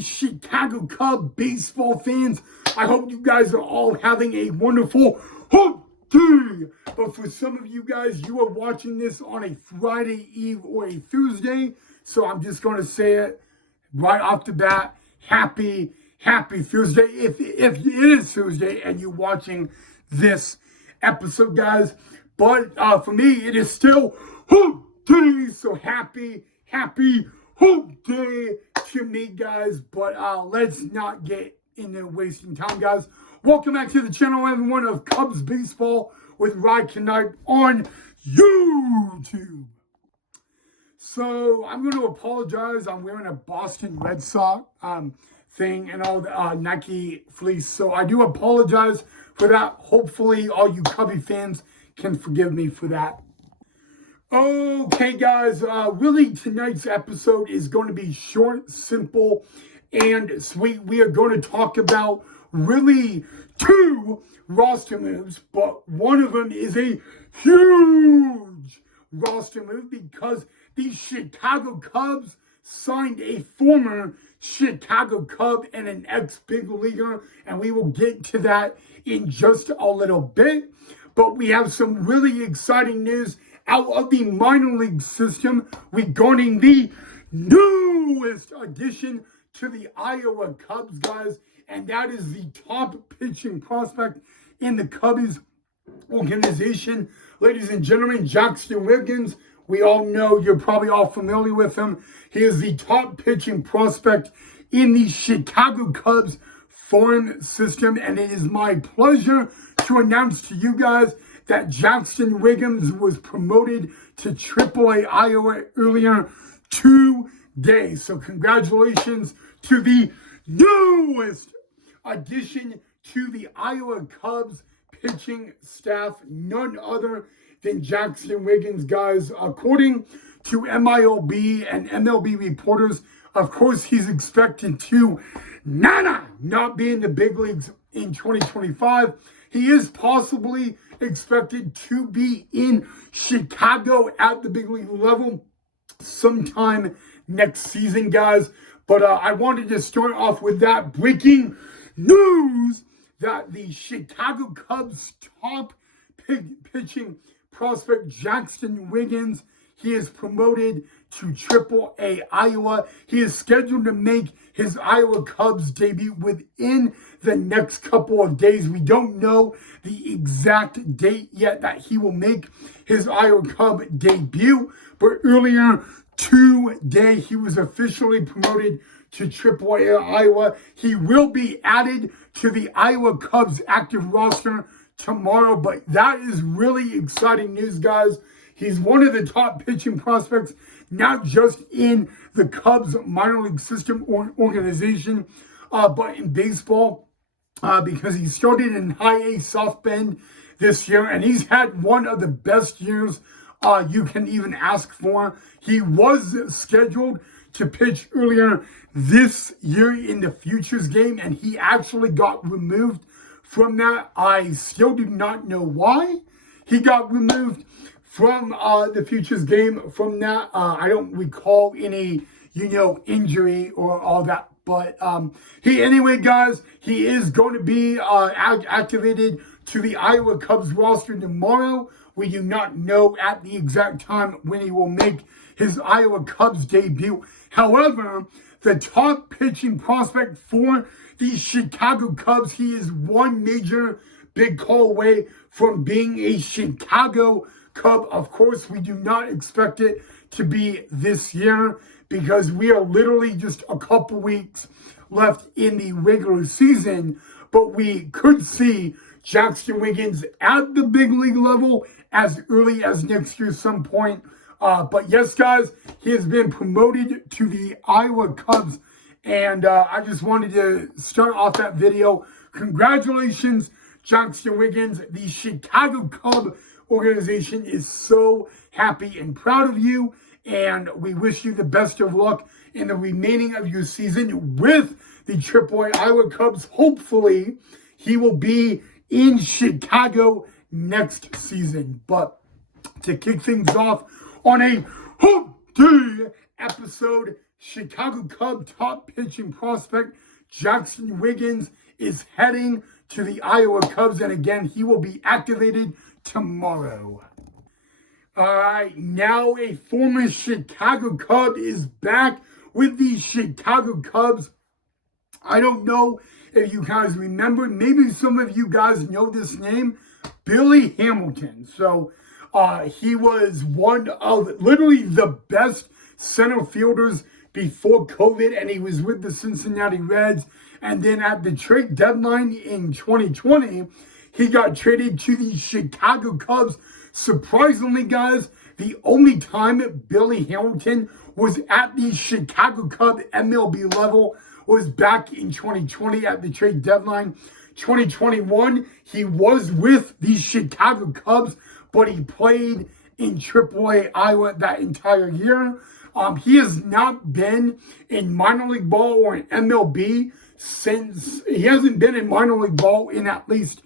the Chicago Cubs baseball fans. I hope you guys are all having a wonderful hump day. But for some of you guys, you are watching this on a Friday Eve or a Tuesday. So I'm just going to say it right off the bat. Happy Thursday. If it is Tuesday and you're watching this episode, guys. But for me, it is still hump day. So happy hump day to me, guys. But let's not get into wasting time, guys. Welcome back to the channel, everyone, of Cubs Baseball with Rod Knight on YouTube. So I'm going to apologize. I'm wearing a Boston Red Sox thing and all the Nike fleece. So I do apologize for that. Hopefully all you Cubby fans can forgive me for that. Okay, guys, really tonight's episode is going to be short, simple, and sweet. We are going to talk about really two roster moves, but one of them is a huge roster move because the Chicago Cubs signed a former Chicago Cub and an ex-big leaguer, and we will get to that in just a little bit. But we have some really exciting news out of the minor league system regarding the newest addition to the Iowa Cubs, guys, and that is the top pitching prospect in the Cubs organization. Ladies and gentlemen, Jackson Wiggins. We all know, you're probably all familiar with him. He is the top pitching prospect in the Chicago Cubs farm system, and it is my pleasure to announce to you guys that Jackson Wiggins was promoted to AAA Iowa earlier today. So congratulations to the newest addition to the Iowa Cubs pitching staff, none other than Jackson Wiggins, guys. According to MILB and MLB reporters, of course, he's expected to not be in the big leagues in 2025. He is possibly expected to be in Chicago at the big league level sometime next season, guys. But I wanted to start off with that breaking news that the Chicago Cubs top pitching prospect Jackson Wiggins, he is promoted to AAA Iowa. He is scheduled to make his Iowa Cubs debut within the next couple of days. We don't know the exact date yet that he will make his Iowa Cub debut, but earlier today he was officially promoted to AAA Iowa. He will be added to the Iowa Cubs active roster tomorrow, but that is really exciting news, guys. He's one of the top pitching prospects, not just in the Cubs minor league system or organization, but in baseball, because he started in high A South Bend this year, and he's had one of the best years you can even ask for. He was scheduled to pitch earlier this year in the Futures game, and he actually got removed from that. I still do not know why he got removed from the Futures game from that. I don't recall any, injury or all that. But anyway, guys, he is going to be activated to the Iowa Cubs roster tomorrow. We do not know at the exact time when he will make his Iowa Cubs debut. However, the top pitching prospect for the Chicago Cubs, he is one major big call away from being a Chicago Cub. Of course, we do not expect it to be this year because we are literally just a couple weeks left in the regular season, but we could see Jackson Wiggins at the big league level as early as next year some point. But yes, guys, he has been promoted to the Iowa Cubs, and I just wanted to start off that video. Congratulations, Jackson Wiggins. The Chicago Cub organization is so happy and proud of you, and we wish you the best of luck in the remaining of your season with the AAA Iowa Cubs. Hopefully, he will be in Chicago next season. But to kick things off on a hump day episode Chicago Cub top pitching prospect Jackson Wiggins is heading to the Iowa Cubs, and again, he will be activated tomorrow. All right, now a former Chicago Cub is back with the Chicago Cubs. I don't know if you guys remember, maybe some of you guys know this name, Billy Hamilton. So he was one of literally the best center fielders before COVID, and he was with the Cincinnati Reds. And then at the trade deadline in 2020, he got traded to the Chicago Cubs. Surprisingly, guys, the only time Billy Hamilton was at the Chicago Cub MLB level was back in 2020 at the trade deadline. 2021, he was with the Chicago Cubs, but he played in AAA Iowa that entire year. He has not been in minor league ball or in MLB since, he hasn't been in minor league ball in at least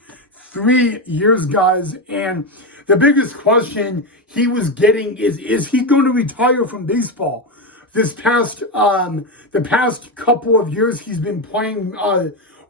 3 years, guys. And the biggest question he was getting is he going to retire from baseball? The past couple of years, he's been playing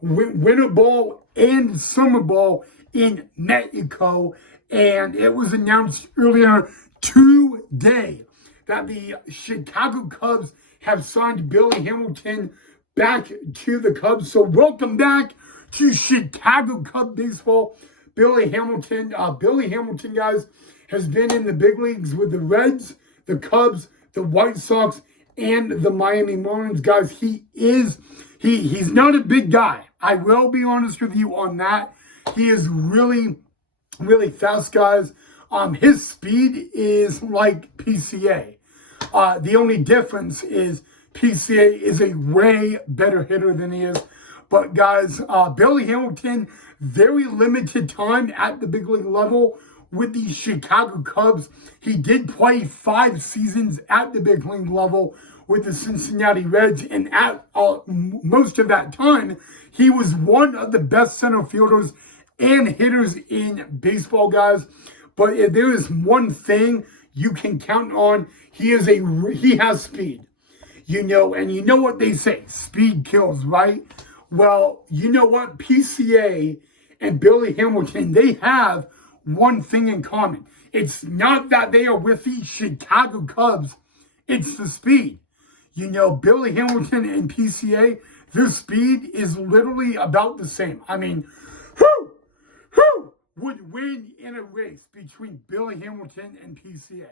winter ball and summer ball in Mexico. And it was announced earlier today that the Chicago Cubs have signed Billy Hamilton back to the Cubs. So welcome back to Chicago Cub baseball. Billy Hamilton, guys, has been in the big leagues with the Reds, the Cubs, the White Sox, and the Miami Marlins. Guys, he's not a big guy. I will be honest with you on that. He is really, really fast, guys. His speed is like PCA. The only difference is PCA is a way better hitter than he is. But guys, Billy Hamilton, very limited time at the big league level with the Chicago Cubs. He did play 5 seasons at the big league level with the Cincinnati Reds, and at most of that time, he was one of the best center fielders and hitters in baseball, guys. But if there is one thing you can count on, he has speed. And you know what they say, speed kills, right? Well, you know what? PCA and Billy Hamilton, they have one thing in common. It's not that they are with the Chicago Cubs, it's the speed. Billy Hamilton and PCA, their speed is literally about the same. I mean, who would win in a race between Billy Hamilton and PCA?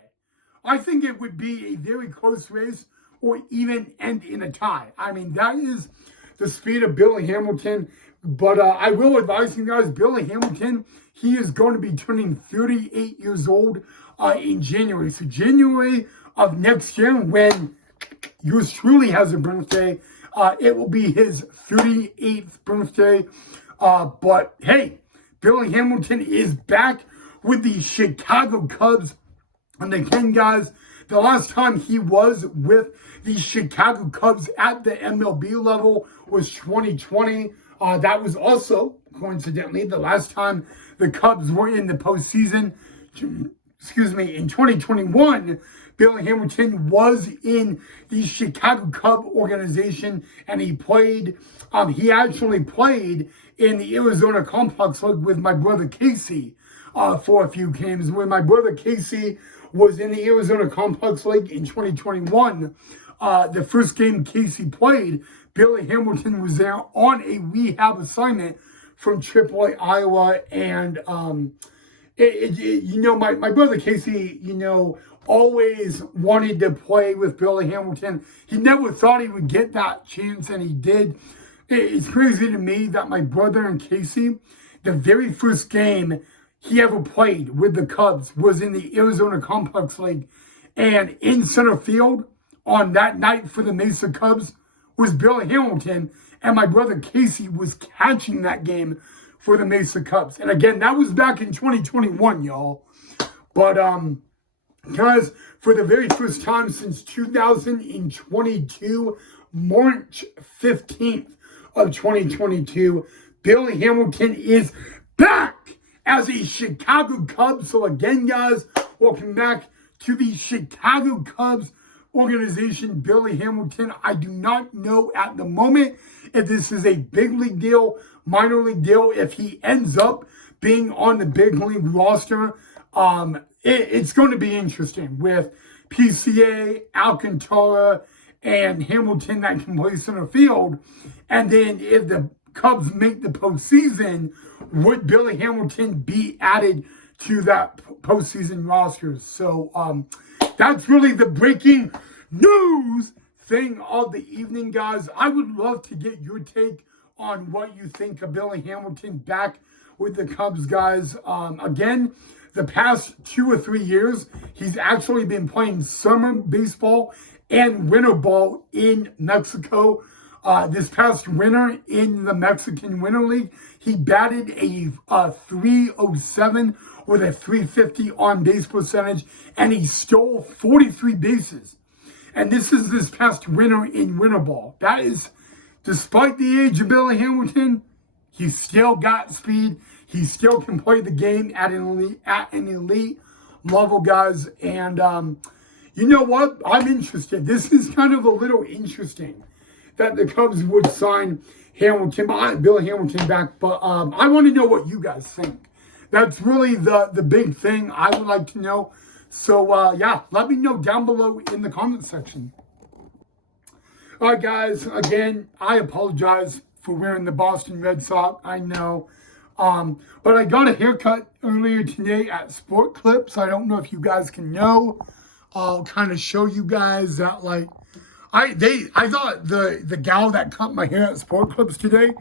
I think it would be a very close race or even end in a tie. I mean, that is the speed of Billy Hamilton. But I will advise you guys, Billy Hamilton, he is going to be turning 38 years old in January. So January of next year, when yours truly has a birthday, it will be his 38th birthday. But hey, Billy Hamilton is back with the Chicago Cubs. And again, guys, the last time he was with the Chicago Cubs at the MLB level was 2020. That was also, coincidentally, the last time the Cubs were in the postseason. In 2021, Billy Hamilton was in the Chicago Cub organization, and he actually played in the Arizona Complex League with my brother Casey for a few games. When my brother Casey was in the Arizona Complex League in 2021, the first game Casey played, Billy Hamilton was there on a rehab assignment from AAA Iowa. And, my brother Casey, always wanted to play with Billy Hamilton. He never thought he would get that chance, and he did. It's crazy to me that my brother and Casey, the very first game he ever played with the Cubs was in the Arizona Complex League. And in center field on that night for the Mesa Cubs was Billy Hamilton. And my brother Casey was catching that game for the Mesa Cubs. And again, that was back in 2021, y'all. But, guys, for the very first time since 2022, March 15th of 2022, Billy Hamilton is back as a Chicago Cub. So again, guys, welcome back to the Chicago Cubs. organization, Billy Hamilton. I do not know at the moment if this is a big league deal, minor league deal, if he ends up being on the big league roster. It's going to be interesting with PCA, Alcantara, and Hamilton that can play center field. And then if the Cubs make the postseason, would Billy Hamilton be added to that postseason roster? So that's really the breaking news thing of the evening, guys. I would love to get your take on what you think of Billy Hamilton back with the Cubs, guys. Again, the past 2 or 3 years, he's actually been playing summer baseball and winter ball in Mexico. This past winter in the Mexican Winter League, he batted a 307 with a 350 on base percentage, and he stole 43 bases. And this is this past winter in winter ball. That is, despite the age of Billy Hamilton, he's still got speed. He still can play the game at an elite level, guys. And you know what? I'm interested. This is kind of a little interesting that the Cubs would sign Billy Hamilton back. But I want to know what you guys think. That's really the big thing I would like to know. So, yeah, let me know down below in the comment section. All right, guys. Again, I apologize for wearing the Boston Red Sox. I know. But I got a haircut earlier today at Sport Clips. I don't know if you guys can know. I'll kind of show you guys that, like, I thought the gal that cut my hair at Sport Clips today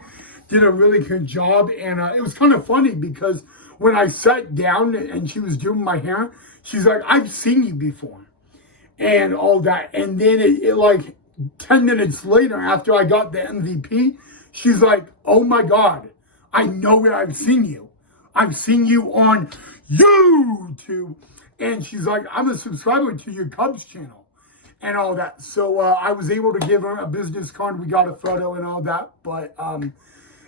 did a really good job. And it was kind of funny because when I sat down and she was doing my hair, she's like, I've seen you before and all that. And then it like 10 minutes later, after I got the MVP, she's like, oh my God, I know where I've seen you. I've seen you on YouTube. And she's like, I'm a subscriber to your Cubs channel and all that. So I was able to give her a business card. We got a photo and all that. But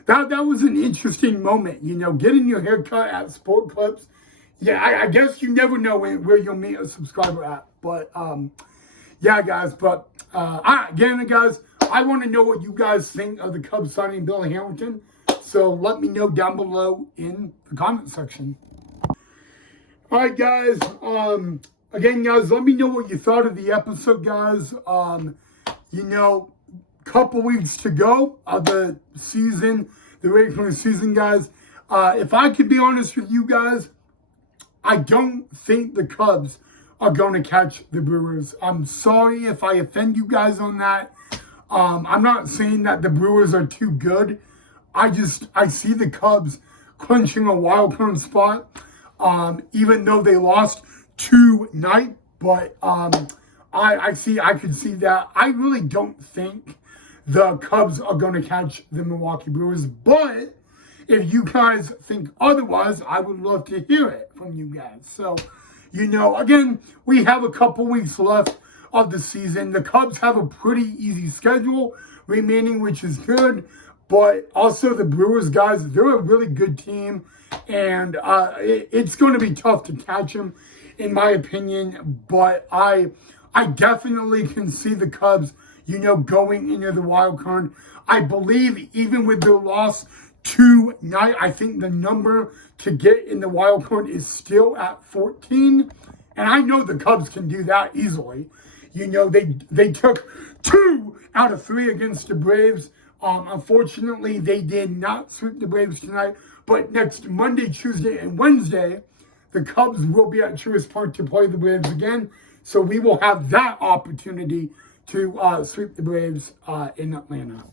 that was an interesting moment, you know, getting your haircut at Sport Clips. Yeah, I guess you never know where you'll meet a subscriber at. But yeah, guys. But again, guys, I want to know what you guys think of the Cubs signing Billy Hamilton. So let me know down below in the comment section. All right, guys. Again, guys, let me know what you thought of the episode, guys. You know, couple weeks to go of the season, the regular season, guys. If I could be honest with you guys, I don't think the Cubs are going to catch the Brewers. I'm sorry if I offend you guys on that. I'm not saying that the Brewers are too good. I see the Cubs clinching a wild card spot, even though they lost tonight. But I could see that. I really don't think the Cubs are going to catch the Milwaukee Brewers. But if you guys think otherwise, I would love to hear it from you guys. So, you know, again, we have a couple weeks left of the season. The Cubs have a pretty easy schedule remaining, which is good. But also the Brewers, guys, they're a really good team. And it's going to be tough to catch them, in my opinion. But I definitely can see the Cubs, you know, going into the wild card. I believe even with their loss tonight, I think the number to get in the wild card is still at 14. And I know the Cubs can do that easily. You know, they took 2 out of 3 against the Braves. Unfortunately, they did not sweep the Braves tonight. But next Monday, Tuesday, and Wednesday, the Cubs will be at Truist Park to play the Braves again. So we will have that opportunity to sweep the Braves in Atlanta.